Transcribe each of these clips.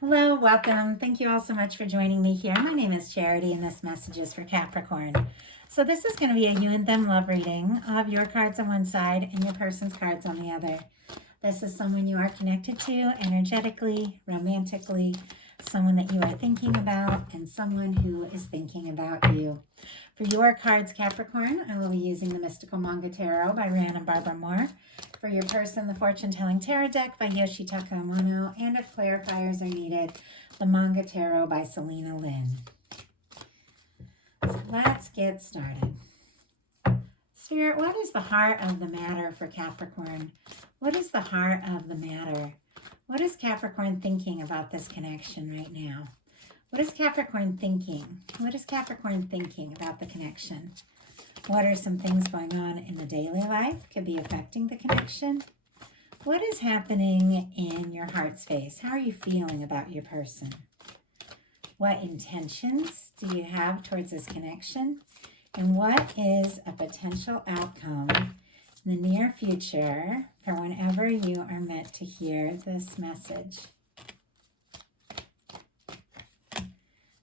Hello, welcome. Thank you all so much for joining me here. My name is Charity and this message is for Capricorn. So this is going to be a you and them love reading of your cards on one side and your person's cards on the other. This is someone you are connected to energetically, romantically, someone that you are thinking about, and someone who is thinking about you. For your cards, Capricorn, I will be using the Mystical Manga Tarot by Ryan and Barbara Moore. For your person, the Fortune Telling Tarot Deck by Yoshitaka Amano. And if clarifiers are needed, the Manga Tarot by Selena Lynn. So let's get started. Spirit, what is the heart of the matter for Capricorn? What is the heart of the matter? What is Capricorn thinking about this connection right now? What is Capricorn thinking? What is Capricorn thinking about the connection? What are some things going on in the daily life? Could be affecting the connection. What is happening in your heart space? How are you feeling about your person? What intentions do you have towards this connection? And what is a potential outcome in the near future for whenever you are meant to hear this message?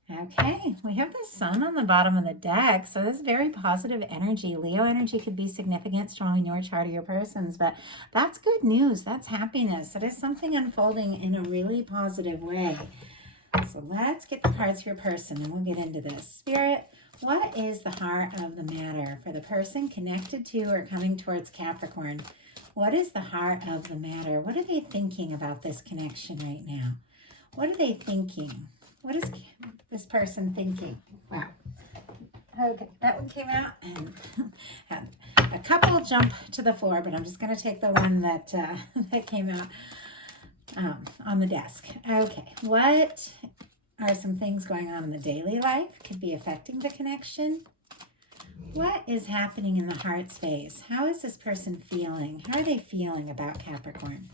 Okay, we have the sun on the bottom of the deck, so this is very positive energy. Leo energy could be significant, strong in your chart or your person's, but that's good news. That's happiness. It is something unfolding in a really positive way. So let's get the cards for your person and we'll get into this. Spirit, what is the heart of the matter for the person connected to or coming towards Capricorn? What is the heart of the matter? What are they thinking about this connection right now? What are they thinking? What is this person thinking? Wow. Okay, that one came out and had a couple jump to the floor, but I'm just going to take the one that that came out on the desk. Okay, what are some things going on in the daily life? Could be affecting the connection. What is happening in the heart space? How is this person feeling? How are they feeling about Capricorn?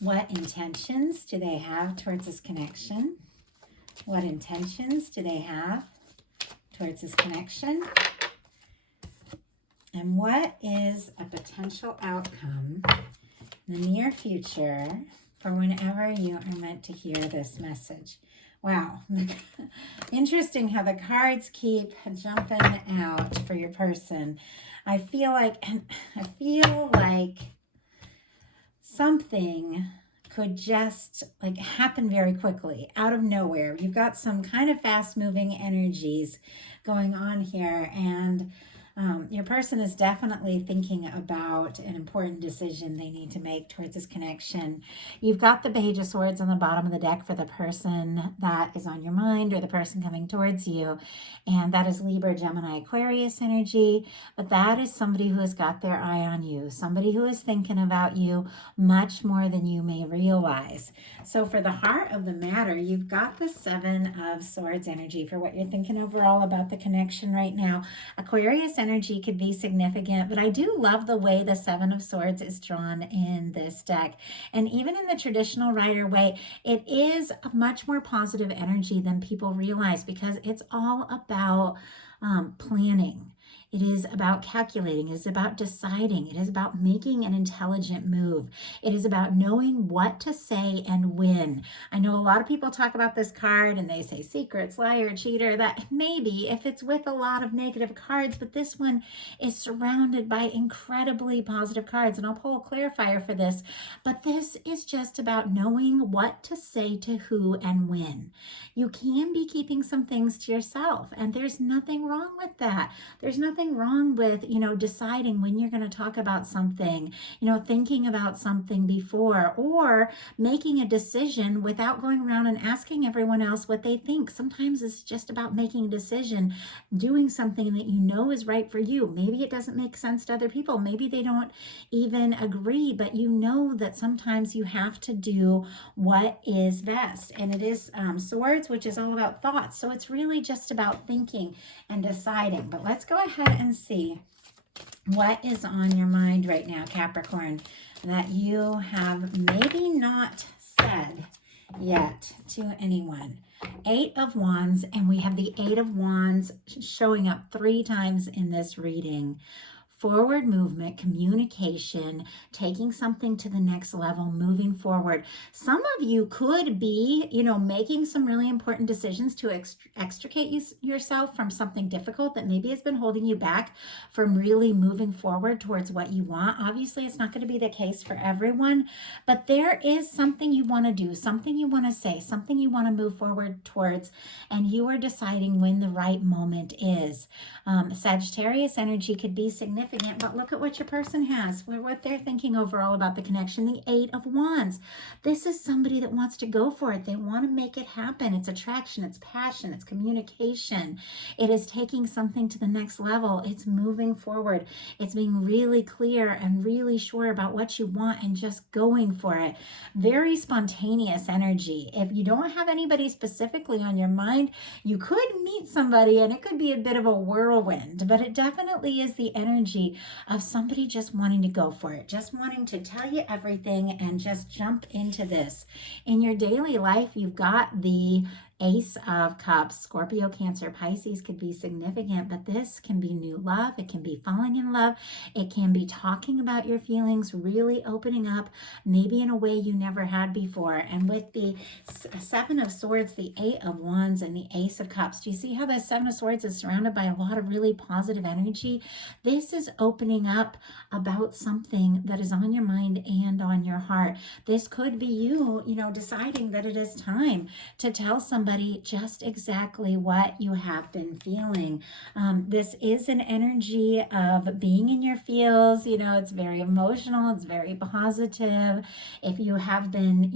What intentions do they have towards this connection? What intentions do they have towards this connection? And what is a potential outcome in the near future for whenever you are meant to hear this message? Wow. Interesting how the cards keep jumping out for your person. I feel like something could just like happen very quickly out of nowhere. You've got some kind of fast moving energies going on here, and your person is definitely thinking about an important decision they need to make towards this connection. You've got the Page of Swords on the bottom of the deck for the person that is on your mind or the person coming towards you. And that is Libra, Gemini, Aquarius energy. But that is somebody who has got their eye on you. Somebody who is thinking about you much more than you may realize. So for the heart of the matter, you've got the Seven of Swords energy for what you're thinking overall about the connection right now. Aquarius energy could be significant, but I do love the way the Seven of Swords is drawn in this deck. And even in the traditional Rider Waite, it is a much more positive energy than people realize because it's all about planning. It is about calculating. It is about deciding. It is about making an intelligent move. It is about knowing what to say and when. I know a lot of people talk about this card and they say secrets, liar, cheater. That maybe if it's with a lot of negative cards, but this one is surrounded by incredibly positive cards. And I'll pull a clarifier for this, but this is just about knowing what to say to who and when. You can be keeping some things to yourself, and there's nothing wrong with that. There's nothing wrong with, deciding when you're going to talk about something, thinking about something before, or making a decision without going around and asking everyone else what they think. Sometimes it's just about making a decision, doing something that you know is right for you. Maybe it doesn't make sense to other people. Maybe they don't even agree, but you know that sometimes you have to do what is best. And it is swords, which is all about thoughts. So it's really just about thinking and deciding. But let's go ahead and see what is on your mind right now, Capricorn, that you have maybe not said yet to anyone. 8 of Wands, and we have the 8 of Wands showing up 3 times in this reading. forward movement, communication, taking something to the next level, moving forward. Some of you could be, making some really important decisions to extricate yourself from something difficult that maybe has been holding you back from really moving forward towards what you want. Obviously, it's not going to be the case for everyone, but there is something you want to do, something you want to say, something you want to move forward towards, and you are deciding when the right moment is. Sagittarius energy could be significant, but look at what your person has, what they're thinking overall about the connection. The 8 of Wands. This is somebody that wants to go for it. They want to make it happen. It's attraction, it's passion, it's communication. It is taking something to the next level. It's moving forward. It's being really clear and really sure about what you want and just going for it. Very spontaneous energy. If you don't have anybody specifically on your mind, you could meet somebody and it could be a bit of a whirlwind, but it definitely is the energy of somebody just wanting to go for it, just wanting to tell you everything and just jump into this. In your daily life, you've got the Ace of Cups. Scorpio, Cancer, Pisces could be significant, but this can be new love. It can be falling in love. It can be talking about your feelings, really opening up, maybe in a way you never had before. And with the 7 of Swords, the 8 of Wands, and the Ace of Cups, do you see how the 7 of Swords is surrounded by a lot of really positive energy? This is opening up about something that is on your mind and on your heart. This could be you, deciding that it is time to tell somebody just exactly what you have been feeling. This is an energy of being in your feels. It's very emotional. It's very positive. If you have been,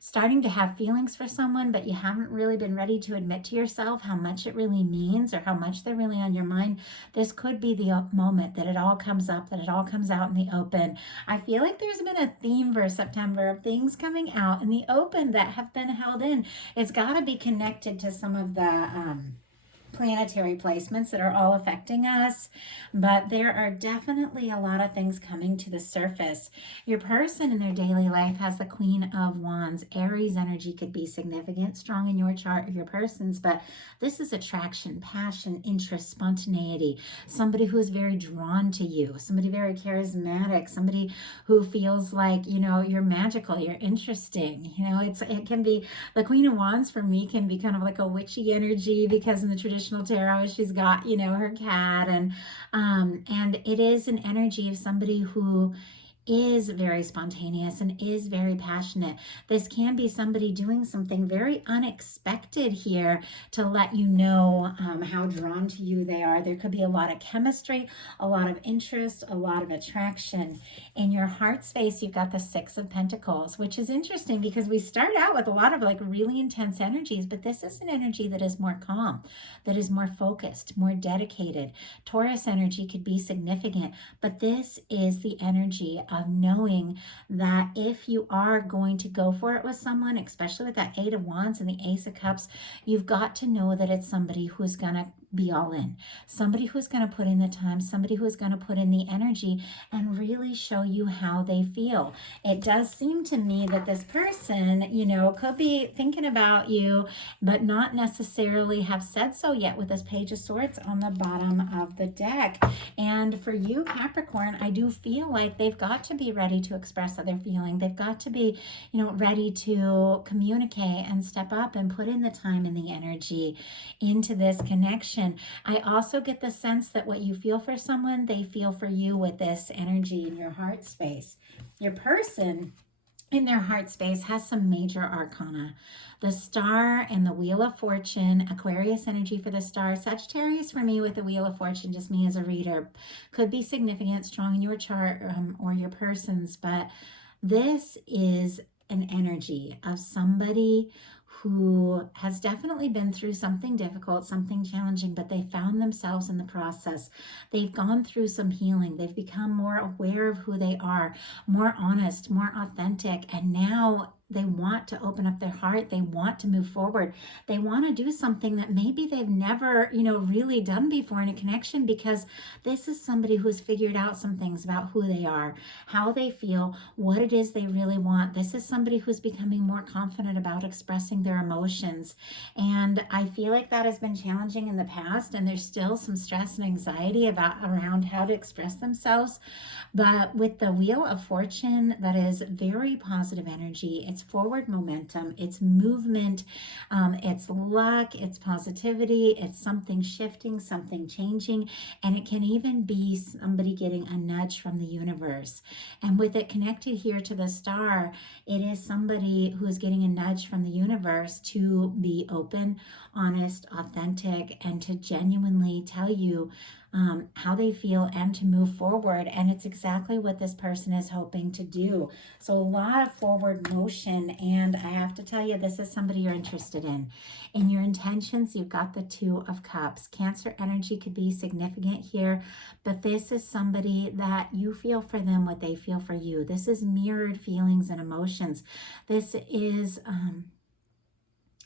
starting to have feelings for someone, but you haven't really been ready to admit to yourself how much it really means or how much they're really on your mind, this could be the moment that it all comes up, that it all comes out in the open. I feel like there's been a theme for September of things coming out in the open that have been held in. It's got to be connected to some of the planetary placements that are all affecting us, but there are definitely a lot of things coming to the surface. Your person in their daily life has the Queen of Wands. Aries energy could be significant, strong in your chart of your person's, but this is attraction, passion, interest, spontaneity, somebody who is very drawn to you, somebody very charismatic, somebody who feels like, you're magical, you're interesting. It can be, the Queen of Wands for me can be kind of like a witchy energy, because in the traditional tarot she's got her cat, and it is an energy of somebody who is very spontaneous and is very passionate. This can be somebody doing something very unexpected here to let you know how drawn to you they are. There could be a lot of chemistry, a lot of interest, a lot of attraction. In your heart space, you've got the 6 of Pentacles, which is interesting because we start out with a lot of really intense energies, but this is an energy that is more calm, that is more focused, more dedicated. Taurus energy could be significant, but this is the energy of knowing that if you are going to go for it with someone, especially with that 8 of Wands and the Ace of Cups, you've got to know that it's somebody who's going to be all in, somebody who's going to put in the time, somebody who's going to put in the energy and really show you how they feel. It does seem to me that this person, could be thinking about you, but not necessarily have said so yet, with this Page of Swords on the bottom of the deck. And for you, Capricorn, I do feel like they've got to be ready to express how they're feeling. They've got to be, ready to communicate and step up and put in the time and the energy into this connection. I also get the sense that what you feel for someone, they feel for you with this energy in your heart space. Your person in their heart space has some major arcana. The Star and the Wheel of Fortune. Aquarius energy for the Star. Sagittarius for me with the Wheel of Fortune, just me as a reader, could be significant, strong in your chart or your person's, but this is an energy of somebody who has definitely been through something difficult, something challenging, but they found themselves in the process. They've gone through some healing. They've become more aware of who they are, more honest, more authentic, and now they want to open up their heart. They want to move forward. They want to do something that maybe they've never, really done before in a connection, because this is somebody who's figured out some things about who they are, how they feel, what it is they really want. This is somebody who's becoming more confident about expressing their emotions. And I feel like that has been challenging in the past, and there's still some stress and anxiety around how to express themselves. But with the Wheel of Fortune, that is very positive energy. It's forward momentum, it's movement, it's luck, it's positivity, it's something shifting, something changing, and it can even be somebody getting a nudge from the universe. And with it connected here to the star, it is somebody who is getting a nudge from the universe to be open, honest, authentic, and to genuinely tell you how they feel and to move forward. And it's exactly what this person is hoping to do. So a lot of forward motion. And I have to tell you, this is somebody you're interested in. In your intentions, you've got the Two of Cups. Cancer energy could be significant here, but this is somebody that you feel for them what they feel for you. This is mirrored feelings and emotions. This is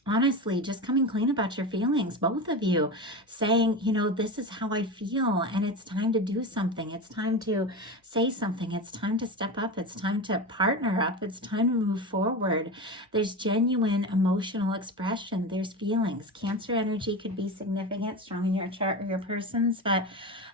honestly just coming clean about your feelings, both of you, saying, this is how I feel, and it's time to do something. It's time to say something. It's time to step up. It's time to partner up. It's time to move forward. There's genuine emotional expression. There's feelings. Cancer energy could be significant, strong in your chart or your person's, but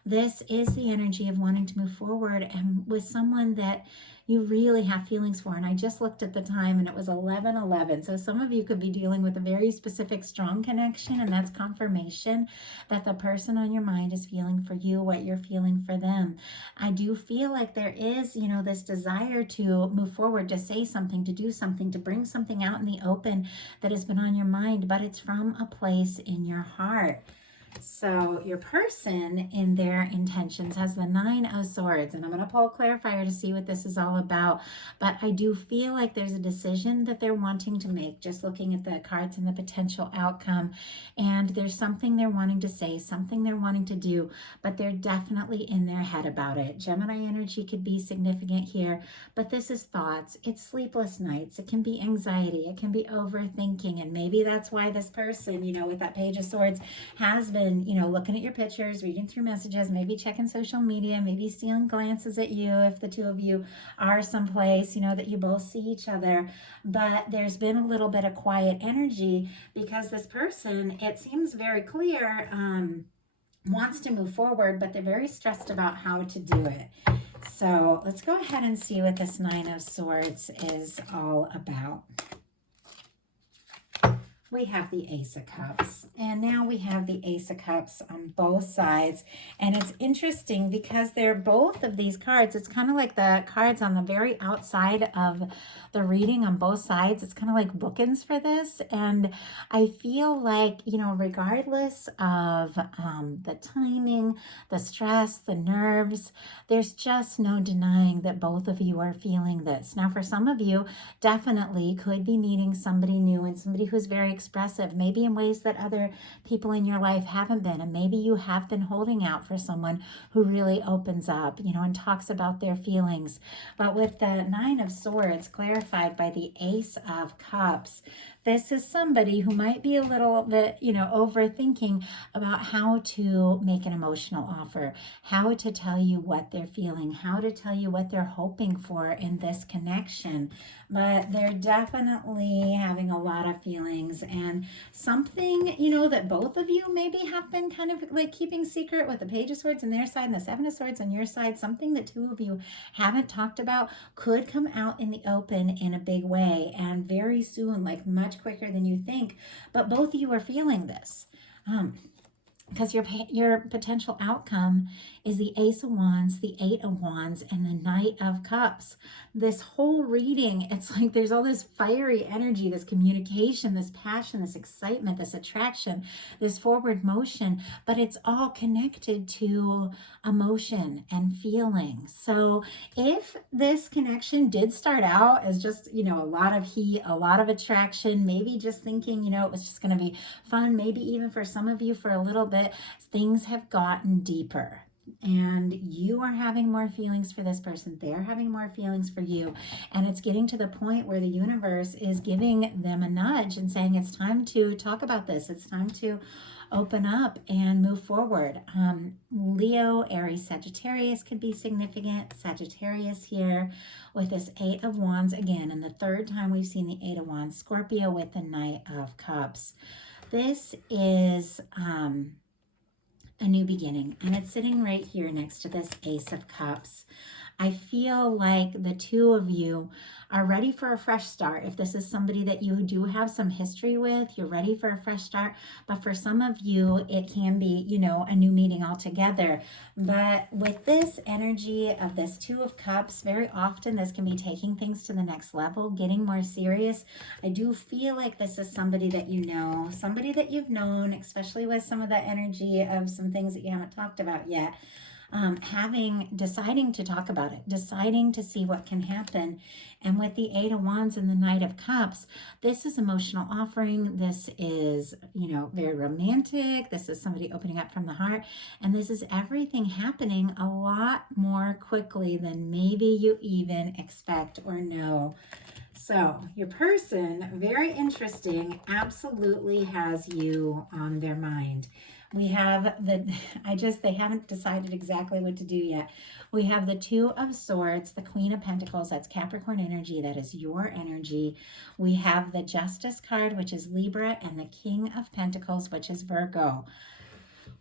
this is the energy of wanting to move forward and with someone that you really have feelings for. And I just looked at the time and it was 11:11. So some of you could be dealing with a very specific strong connection, and that's confirmation that the person on your mind is feeling for you what you're feeling for them. I do feel like there is, this desire to move forward, to say something, to do something, to bring something out in the open that has been on your mind, but it's from a place in your heart. So your person in their intentions has the Nine of Swords, and I'm going to pull a clarifier to see what this is all about. But I do feel like there's a decision that they're wanting to make, just looking at the cards and the potential outcome. And there's something they're wanting to say, something they're wanting to do, but they're definitely in their head about it. Gemini energy could be significant here, but this is thoughts. It's sleepless nights. It can be anxiety. It can be overthinking. And maybe that's why this person, with that Page of Swords has been looking at your pictures, reading through messages, maybe checking social media, maybe stealing glances at you if the two of you are someplace, that you both see each other. But there's been a little bit of quiet energy because this person, it seems very clear, wants to move forward, but they're very stressed about how to do it. So let's go ahead and see what this Nine of Swords is all about. We have the Ace of Cups, and now we have the Ace of Cups on both sides. And it's interesting because they're both of these cards. It's kind of like the cards on the very outside of the reading on both sides. It's kind of like bookends for this. And I feel like, regardless of the timing, the stress, the nerves, there's just no denying that both of you are feeling this. Now, for some of you, definitely could be meeting somebody new and somebody who's very expressive, maybe in ways that other people in your life haven't been. And maybe you have been holding out for someone who really opens up, and talks about their feelings. But with the Nine of Swords clarified by the Ace of Cups, this is somebody who might be a little bit, overthinking about how to make an emotional offer, how to tell you what they're feeling, how to tell you what they're hoping for in this connection. But they're definitely having a lot of feelings and something, that both of you maybe have been kind of like keeping secret with the Page of Swords on their side and the Seven of Swords on your side. Something that two of you haven't talked about could come out in the open in a big way and very soon, like much quicker than you think. But both of you are feeling this. Because your potential outcome is the Ace of Wands, the Eight of Wands, and the Knight of Cups. This whole reading, it's like there's all this fiery energy, this communication, this passion, this excitement, this attraction, this forward motion, but it's all connected to emotion and feeling. So if this connection did start out as just, a lot of heat, a lot of attraction, maybe just thinking, it was just going to be fun, maybe even for some of you for a little bit, things have gotten deeper. And you are having more feelings for this person. They're having more feelings for you. And it's getting to the point where the universe is giving them a nudge and saying, it's time to talk about this. It's time to open up and move forward. Leo, Aries, Sagittarius could be significant. Sagittarius here with this Eight of Wands again. And the third time we've seen the Eight of Wands. Scorpio with the Knight of Cups. This is a new beginning, and it's sitting right here next to this Ace of Cups. I feel like the two of you are ready for a fresh start. If this is somebody that you do have some history with, you're ready for a fresh start. But for some of you, it can be, you know, a new meeting altogether. But with this energy of this Two of Cups, very often this can be taking things to the next level, getting more serious. I do feel like this is somebody that you know, somebody that you've known, especially with some of the energy of some things that you haven't talked about yet. Deciding to talk about it, deciding to see what can happen. And with the Eight of Wands and the Knight of Cups, this is emotional offering. This is, you know, very romantic. This is somebody opening up from the heart. And this is everything happening a lot more quickly than maybe you even expect or know. So your person, very interesting, absolutely has you on their mind. We have they haven't decided exactly what to do yet. We have the Two of Swords, the Queen of Pentacles, that's Capricorn energy, that is your energy. We have the Justice card, which is Libra, and the King of Pentacles, which is Virgo.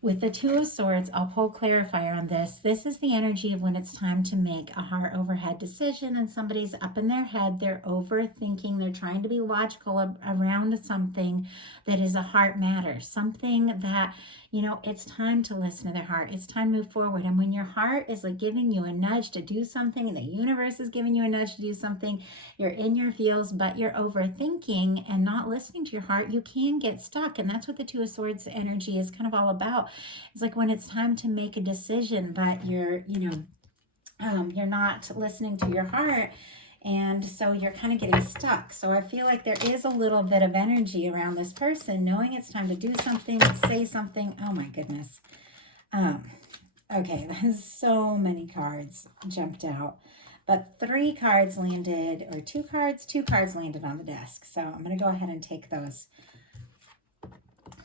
With the Two of Swords, I'll pull clarifier on this. This is the energy of when it's time to make a heart over head decision and somebody's up in their head. They're overthinking. They're trying to be logical around something that is a heart matter. Something that, you know, it's time to listen to their heart. It's time to move forward. And when your heart is like giving you a nudge to do something, and the universe is giving you a nudge to do something, you're in your feels, but you're overthinking and not listening to your heart, you can get stuck. And that's what the Two of Swords energy is kind of all about. It's like when it's time to make a decision, but you're not listening to your heart. And so you're kind of getting stuck. So I feel like there is a little bit of energy around this person, knowing it's time to do something, say something. Oh my goodness. Okay, there's so many cards jumped out. But two cards landed on the desk. So I'm going to go ahead and take those.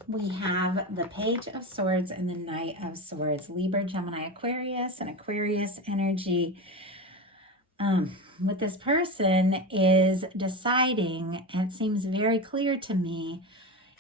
We have the Page of Swords and the Knight of Swords. Libra, Gemini, Aquarius, and Aquarius energy. With this person is deciding, and it seems very clear to me,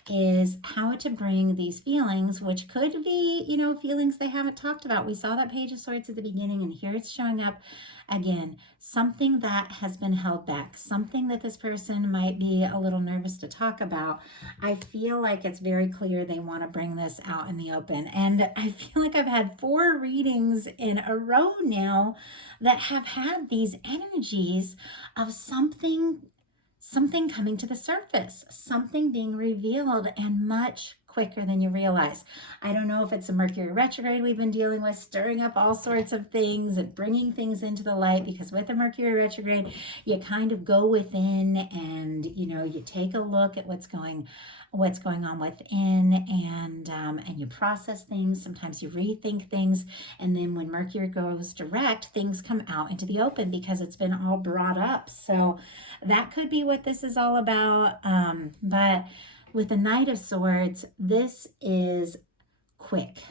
is how to bring these feelings, which could be, you know, feelings they haven't talked about. We saw that Page of Swords at the beginning, and here it's showing up again. Something that has been held back, something that this person might be a little nervous to talk about. I feel like it's very clear they want to bring this out in the open. And I feel like I've had 4 readings in a row now that have had these energies of something coming to the surface, something being revealed, and much quicker than you realize. I don't know if it's a Mercury retrograde we've been dealing with, stirring up all sorts of things and bringing things into the light, because with a Mercury retrograde, you kind of go within and, you know, you take a look at what's going on within, and you process things. Sometimes you rethink things, and then when Mercury goes direct, things come out into the open because it's been all brought up. So that could be what this is all about. But with the Knight of Swords, this is quick.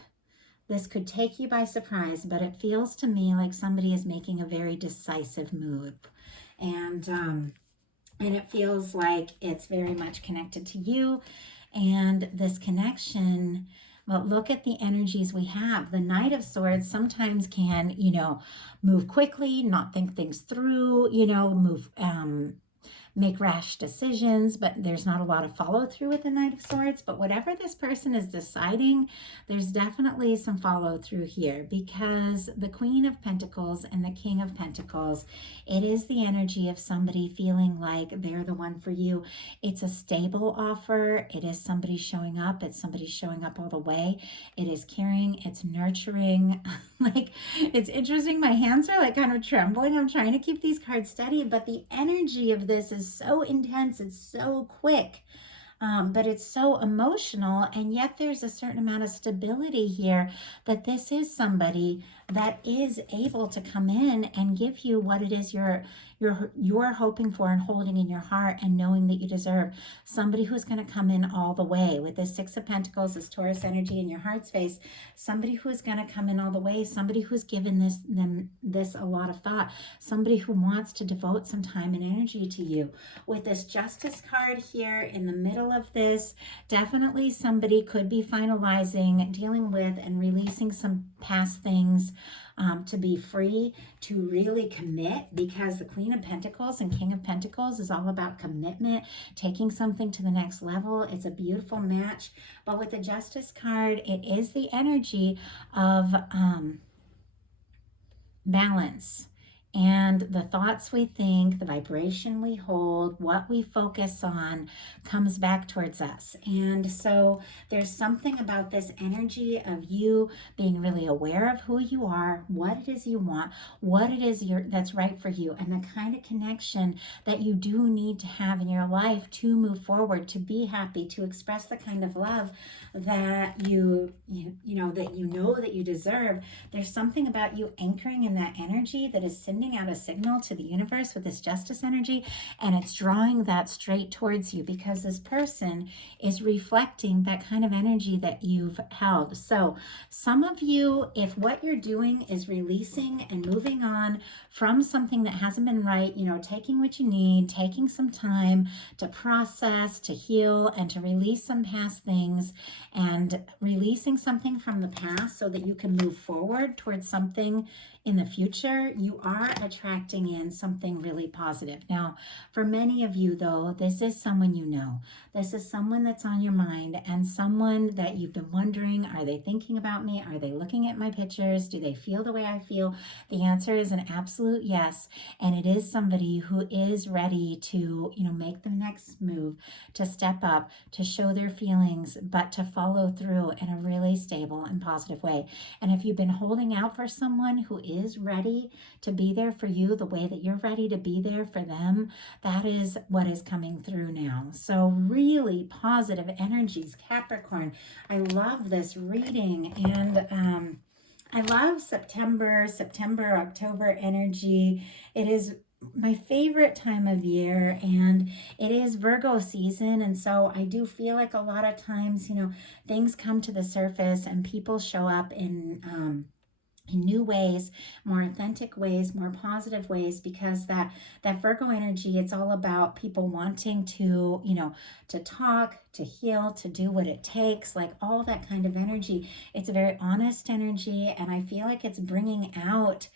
This could take you by surprise, but it feels to me like somebody is making a very decisive move. And it feels like it's very much connected to you. And this connection, well, look at the energies we have. The Knight of Swords sometimes can, you know, move quickly, not think things through, you know, make rash decisions, but there's not a lot of follow through with the Knight of Swords. But whatever this person is deciding, there's definitely some follow through here, because the Queen of Pentacles and the King of Pentacles, it is the energy of somebody feeling like they're the one for you. It's a stable offer. It is somebody showing up. It's somebody showing up all the way. It is caring. It's nurturing. Like, it's interesting. My hands are like kind of trembling. I'm trying to keep these cards steady, but the energy of this is so intense. It's so quick. but it's so emotional, and yet there's a certain amount of stability here that this is somebody that is able to come in and give you what it is you're hoping for and holding in your heart and knowing that you deserve. Somebody who's going to come in all the way with this Six of Pentacles, this Taurus energy in your heart space. Somebody who is going to come in all the way. Somebody who's given this a lot of thought. Somebody who wants to devote some time and energy to you. With this Justice card here in the middle of this, definitely somebody could be finalizing, dealing with, and releasing some past things to be free, to really commit, because the Queen of Pentacles and King of Pentacles is all about commitment, taking something to the next level. It's a beautiful match. But with the Justice card, it is the energy of balance. And the thoughts we think, the vibration we hold, what we focus on comes back towards us. And so there's something about this energy of you being really aware of who you are, what it is you want, what it is that's right for you, and the kind of connection that you do need to have in your life to move forward, to be happy, to express the kind of love that you know that you deserve. There's something about you anchoring in that energy that is sending out a signal to the universe with this Justice energy, and it's drawing that straight towards you because this person is reflecting that kind of energy that you've held. So some of you, if what you're doing is releasing and moving on from something that hasn't been right, taking what you need, taking some time to process, to heal, and to release some past things, and releasing something from the past so that you can move forward towards something in the future, you are attracting in something really positive. Now, for many of you, though, this is someone you know. This is someone that's on your mind, and someone that you've been wondering, are they thinking about me? Are they looking at my pictures? Do they feel the way I feel? The answer is an absolute yes. And it is somebody who is ready to, make the next move, to step up, to show their feelings, but to follow through in a really stable and positive way. And if you've been holding out for someone who is ready to be there for you the way that you're ready to be there for them, that is what is coming through now. So really positive energies, Capricorn. I love this reading, and I love September, October energy. It is my favorite time of year, and it is Virgo season, and so I do feel like a lot of times, things come to the surface and people show up in new ways, more authentic ways, more positive ways, because that Virgo energy, it's all about people wanting to, to talk, to heal, to do what it takes, like all that kind of energy. It's a very honest energy, and I feel like it's bringing out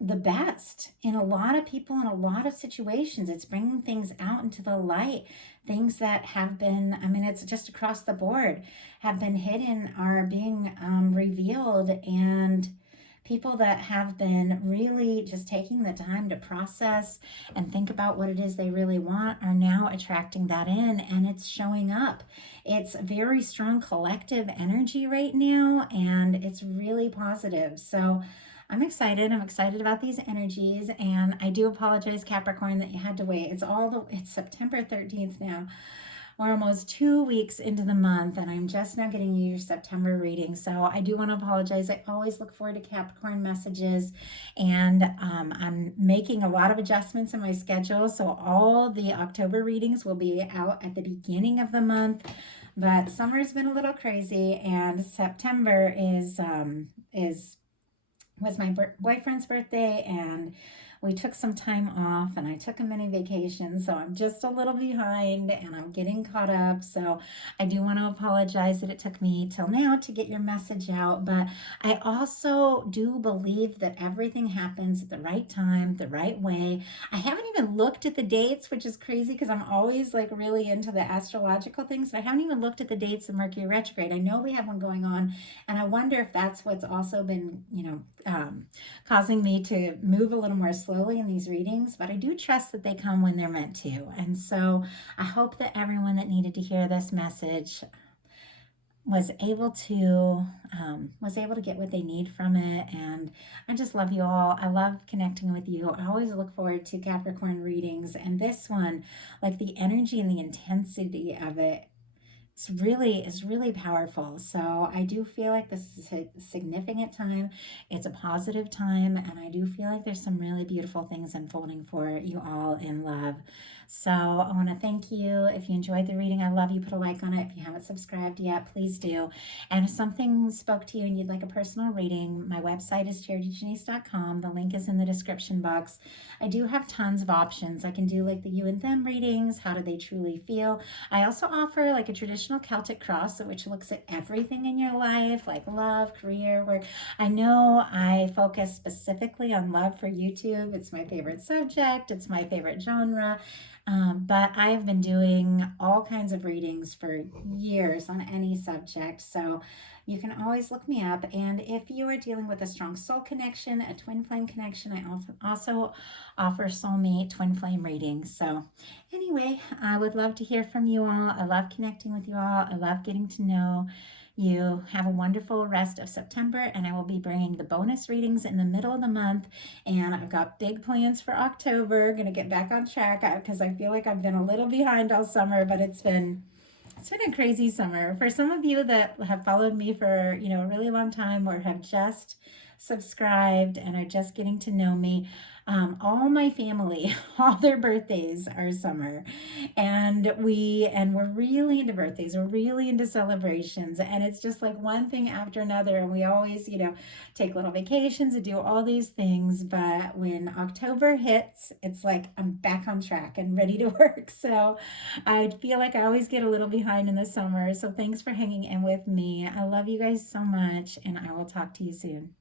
the best in a lot of people in a lot of situations. It's bringing things out into the light, things that have been, it's just across the board, have been hidden are being revealed, and people that have been really just taking the time to process and think about what it is they really want are now attracting that in, and it's showing up. It's a very strong collective energy right now, and it's really positive. So I'm excited. I'm excited about these energies, and I do apologize, Capricorn, that you had to wait. It's September 13th now. We're almost 2 weeks into the month, and I'm just now getting you your September reading. So I do want to apologize. I always look forward to Capricorn messages, and I'm making a lot of adjustments in my schedule. So all the October readings will be out at the beginning of the month. But summer's been a little crazy, and September was my boyfriend's birthday, and we took some time off, and I took a mini vacation, so I'm just a little behind, and I'm getting caught up. So I do want to apologize that it took me till now to get your message out, but I also do believe that everything happens at the right time, the right way. I haven't even looked at the dates, which is crazy because I'm always like really into the astrological things, but I haven't even looked at the dates of Mercury retrograde. I know we have one going on, and I wonder if that's what's also been, causing me to move a little more slowly in these readings, but I do trust that they come when they're meant to. And so I hope that everyone that needed to hear this message was able to get what they need from it. And I just love you all. I love connecting with you. I always look forward to Capricorn readings, and this one, like the energy and the intensity of it, is really powerful. So I do feel like this is a significant time. It's a positive time, and I do feel like there's some really beautiful things unfolding for you all in love. So I want to thank you. If you enjoyed the reading, I love you. Put a like on it. If you haven't subscribed yet, please do. And if something spoke to you and you'd like a personal reading, my website is charityjanice.com. The link is in the description box. I do have tons of options. I can do like the you and them readings. How do they truly feel? I also offer like a traditional Celtic cross, which looks at everything in your life, like love, career, work. I know I focus specifically on love for YouTube. It's my favorite subject. It's my favorite genre. But I have been doing all kinds of readings for years on any subject. So you can always look me up. And if you are dealing with a strong soul connection, a twin flame connection, I also offer soulmate twin flame readings. So anyway, I would love to hear from you all. I love connecting with you all. I love getting to know you. Have a wonderful rest of September, and I will be bringing the bonus readings in the middle of the month. And I've got big plans for October. Going to get back on track because I feel like I've been a little behind all summer, but it's been a crazy summer. For some of you that have followed me for, a really long time or have just subscribed and are just getting to know me, all my family, all their birthdays are summer. And we're really into birthdays. We're really into celebrations. And it's just like one thing after another. And we always, take little vacations and do all these things. But when October hits, it's like I'm back on track and ready to work. So I feel like I always get a little behind in the summer. So thanks for hanging in with me. I love you guys so much, and I will talk to you soon.